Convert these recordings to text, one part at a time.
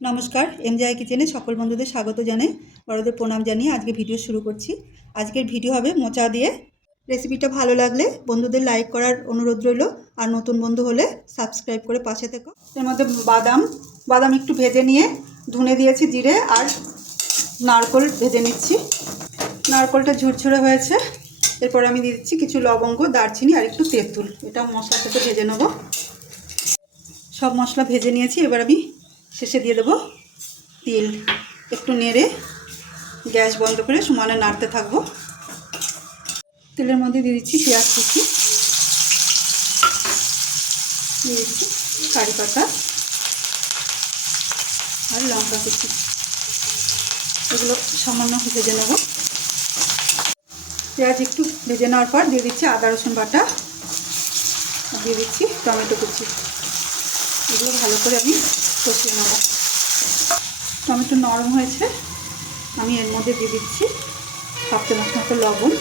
নমস্কার, এমজেআই কিচেনে সকল বন্ধুদের স্বাগত জানাই, বড়দের প্রণাম জানিয়ে আজকে ভিডিও শুরু করছি। আজকের ভিডিও হবে মোচা দিয়ে। রেসিপিটা ভালো লাগলে বন্ধুদের লাইক করার অনুরোধ রইল, আর নতুন বন্ধু হলে সাবস্ক্রাইব করে পাশে থেকো। এর মধ্যে বাদাম একটু ভেজে নিয়ে ধুনে দিয়েছি, জিরে আর নারকোল ভেজে নিচ্ছি। নারকোলটা ঝুরঝুরে হয়েছে, এরপর আমি দিয়ে দিচ্ছি কিছু লবঙ্গ, দারচিনি আর একটু তেঁতুল। এটা মশলার সাথে ভেজে নেব। সব মশলা ভেজে নিয়েছি, এবার আমি শেষে দিয়ে দেবো তিল। একটু নেড়ে গ্যাস বন্ধ করে সমানে নাড়তে থাকবো। তেলের মধ্যে দিয়ে দিচ্ছি পেঁয়াজ কুচি, দিয়ে দিচ্ছি কারি পাতা আর লঙ্কা কুচি। এগুলো সামান্য ভেজে নেব। পেঁয়াজ একটু ভেজে নেওয়ার পর দিয়ে দিচ্ছি আদা রসুন বাটা, আর দিয়ে দিচ্ছি টমেটো কুচি। এগুলো ভালো করে আমি কষিয়ে নেব। টমেটো নরম হয়েছে, আমি এর মধ্যে দিয়ে দিচ্ছি হাফ চামচ মতো লবণ।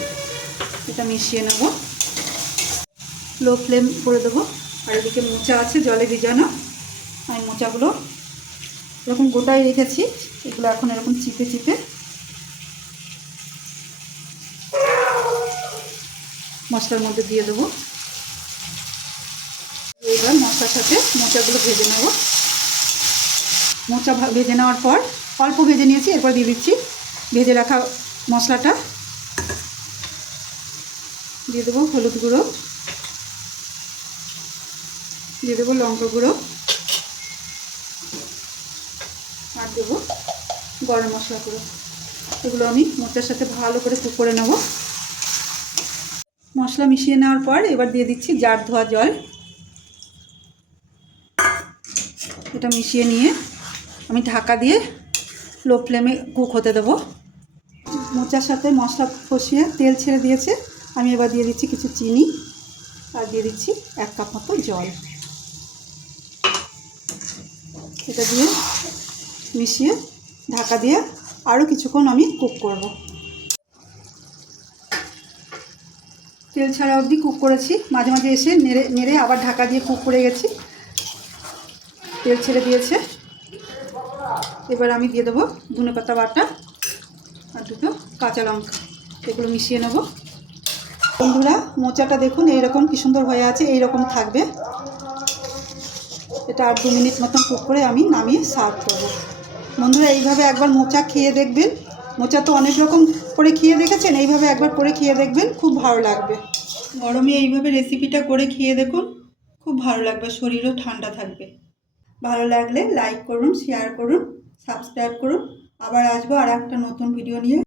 এটা মিশিয়ে নেব, লো ফ্লেম করে দেবো। আর এদিকে মোচা আছে জলে ভিজানো, আমি মোচাগুলো এরকম গোটাই রেখেছি। এগুলো এখন এরকম চিপে চিপে মশলার মধ্যে দিয়ে দেবো। এবার মশলার সাথে মোচাগুলো ভেজে নেব। মোচা ভেজে নেওয়ার পর অল্প ভেজে নিয়েছি, এরপর দিয়ে দিচ্ছি ভেজে রাখা মশলাটা। দিয়ে দেবো হলুদ গুঁড়ো, দিয়ে দেবো লঙ্কা গুঁড়ো, আর দেবো গরম মশলা গুঁড়ো। এগুলো আমি মোচার সাথে ভালো করে কুক করে নেব। মশলা মিশিয়ে নেওয়ার পর এবার দিয়ে দিচ্ছি জার ধোয়া জল। এটা মিশিয়ে নিয়ে আমি ঢাকা দিয়ে লো ফ্লেমে কুক হতে দেবো। মোচার সাথে মশলা কষিয়ে তেল ছেড়ে দিয়েছে, আমি এবার দিয়ে দিচ্ছি কিছু চিনি আর দিয়ে দিচ্ছি 1 কাপ মতো জল। এটা দিয়ে মিশিয়ে ঢাকা দিয়ে আরও কিছুক্ষণ আমি কুক করব। তেল ছাড়া অবধি কুক করেছি, মাঝে মাঝে এসে নেড়ে নেড়ে আবার ঢাকা দিয়ে কুক করে গেছি। তেল ছেড়ে দিয়েছে, এবার আমি দিয়ে দেবো ধনেপাতা বাটা আর দুটো কাঁচা লঙ্কা। এগুলো মিশিয়ে নেব। বন্ধুরা, মোচাটা দেখুন এইরকম কি সুন্দর হয়ে আছে, এইরকম থাকবে। এটা আর 2 মিনিট মতন কুক করে আমি নামিয়ে সার্ভ করব। বন্ধুরা, এইভাবে একবার মোচা খেয়ে দেখবেন। মোচা তো অনেক রকম করে খেয়ে দেখেছেন, এইভাবে একবার করে খেয়ে দেখবেন, খুব ভালো লাগবে। গরমে এইভাবে রেসিপিটা করে খেয়ে দেখুন, খুব ভালো লাগবে, শরীরও ঠান্ডা থাকবে। ভালো লাগলে লাইক করুন, শেয়ার করুন, সাবস্ক্রাইব করুন। আবার আসবো আর একটা নতুন ভিডিও নিয়ে।